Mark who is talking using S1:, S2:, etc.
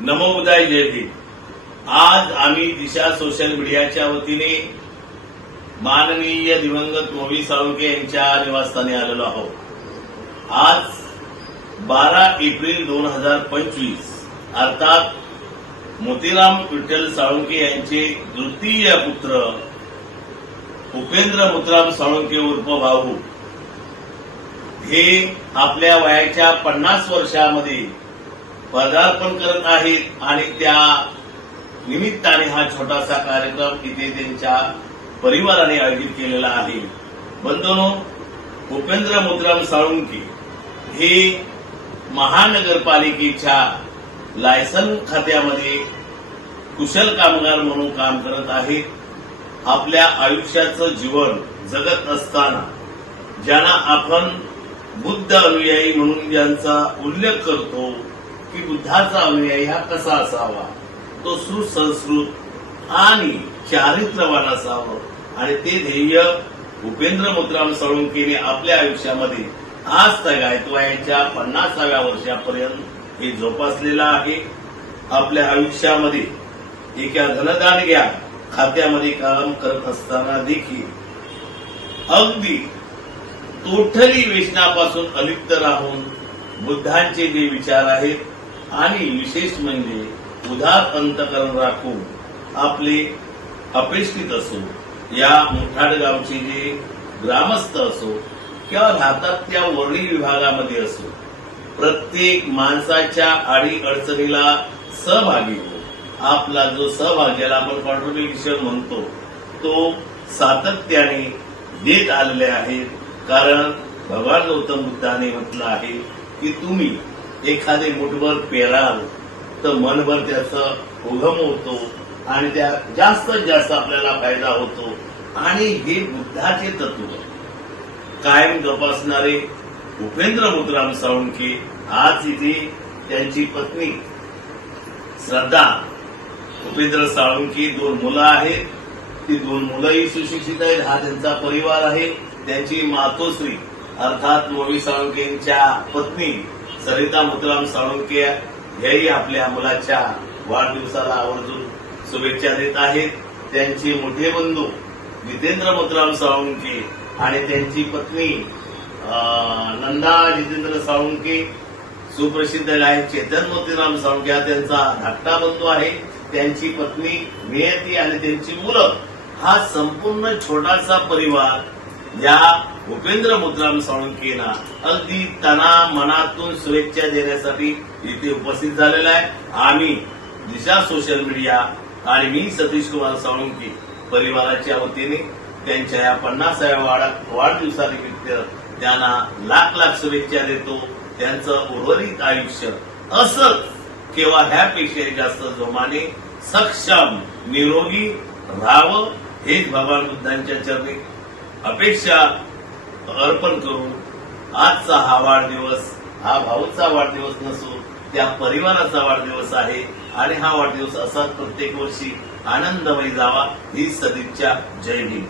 S1: नमोबुदाय उदय आज आम्ही दिशा सोशल मीडियाच्या वतीने माननीय दिवंगत मोवी साळुंके यांच्या निवासस्थानी आलेलो आहोत. आज बारा एप्रिल दोन हजार पंचवीस अर्थात मोतीराम विठ्ठल साळुंके यांचे तृतीय पुत्र उपेंद्र मुतराम साळुंके उर्फ भाऊ हे आपल्या वयाच्या पन्नास वर्षामध्ये पदार्पण करत आहेत आणि त्या निमित्ताने हा छोटासा कार्यक्रम इथे त्यांच्या परिवाराने आयोजित केलेला आहे. बंधनो उपेंद्र मुद्राम साळुंके हे महानगरपालिकेच्या लायसन खात्यामध्ये कुशल कामगार म्हणून काम करत आहेत. आपल्या आयुष्याचं जीवन जगत असताना ज्यांना आपण बुद्ध अनुयायी म्हणून ज्यांचा उल्लेख करतो की बुद्धाचा अनुयायी हा कसा असावा? तो सुसंस्कृत आणि चारित्र्यवान असावं आणि ते ध्येय उपेंद्र मुद्राम साळुंकेने आपल्या आयुष्यामध्ये आज तगायत पन्नासाव्या वर्षापर्यंत हे जोपासलेलं आहे. आपल्या आयुष्यामध्ये एका धनदानग्या खात्यामध्ये काम करत असताना देखील. अगदी टोटली व्यसनापासून अलिप्त राहून बुद्धांचे जे विचार आहेत आणि विशेष म्हणजे उदार अंतकरण राखून आपले अपेक्षित असो या मुठाड गावचे जे ग्रामस्थ असो किंवा राहतात त्या वर्णी विभागामध्ये असो प्रत्येक माणसाच्या आडी अडचणीला सहभागी हो. आपला जो सहभाग ज्याला आपण कॉन्ट्रिब्युशन म्हणतो तो सातत्याने देत आलेले आहेत. कारण भगवान गौतम बुद्धाने म्हटलं आहे की तुम्ही एखादे मुठभर पेराल तर मनभर त्याचं उगम होतो आणि त्या जास्तीत जास्त आपल्याला फायदा होतो. आणि हे बुद्धाचे तत्व. कायम जोपासणारे उपेंद्र मुद्राम साळुंके आज इथे त्यांची पत्नी. श्रद्धा. उपेंद्र साळुंके दोन मुलं आहेत. ती दोन मुलंही सुशिक्षित आहेत. हा त्यांचा परिवार आहे. त्यांची मातोश्री अर्थात मोवी साळुंकेंच्या पत्नी. सरिता मुतराम साळुंके हेही आपल्या मुलाच्या वाढदिवसाला आवर्जून शुभेच्छा देत आहेत. त्यांचे मोठे बंधू जितेंद्र मुतराम साळुंके आणि त्यांची पत्नी नंदा जितेंद्र साळुंके सुप्रसिद्ध गायक चेतन मोतीराम साळुंके हा त्यांचा धाकटा बंधू आहे. त्यांची पत्नी नियती आणि त्यांची मुलं हा संपूर्ण छोटासा परिवार या उपेंद्र मुद्राम साळुंकेना अगदी तना मनातून शुभेच्छा देण्यासाठी इथे उपस्थित झालेला आहे. आम्ही दिशा सोशल मीडिया आणि मी सतीश कुमार साळुंके परिवाराच्या वतीने त्यांच्या या पन्नासाव्या वाढदिवसानिमित्त त्यांना लाख लाख शुभेच्छा देतो. त्यांचं उर्वरित आयुष्य असंच किंवा ह्यापेक्षा जास्त जोमाने सक्षम निरोगी राहावं हेच भगवान बुद्धांच्या चरणी अपेक्षा अर्पण करून आजचा हा वाढदिवस हा भाऊचा वाढदिवस नसून त्या परिवाराचा वाढदिवस आहे आणि हा वाढदिवस असाच प्रत्येक वर्षी आनंदमय जावा ही सदिच्छा जय भीम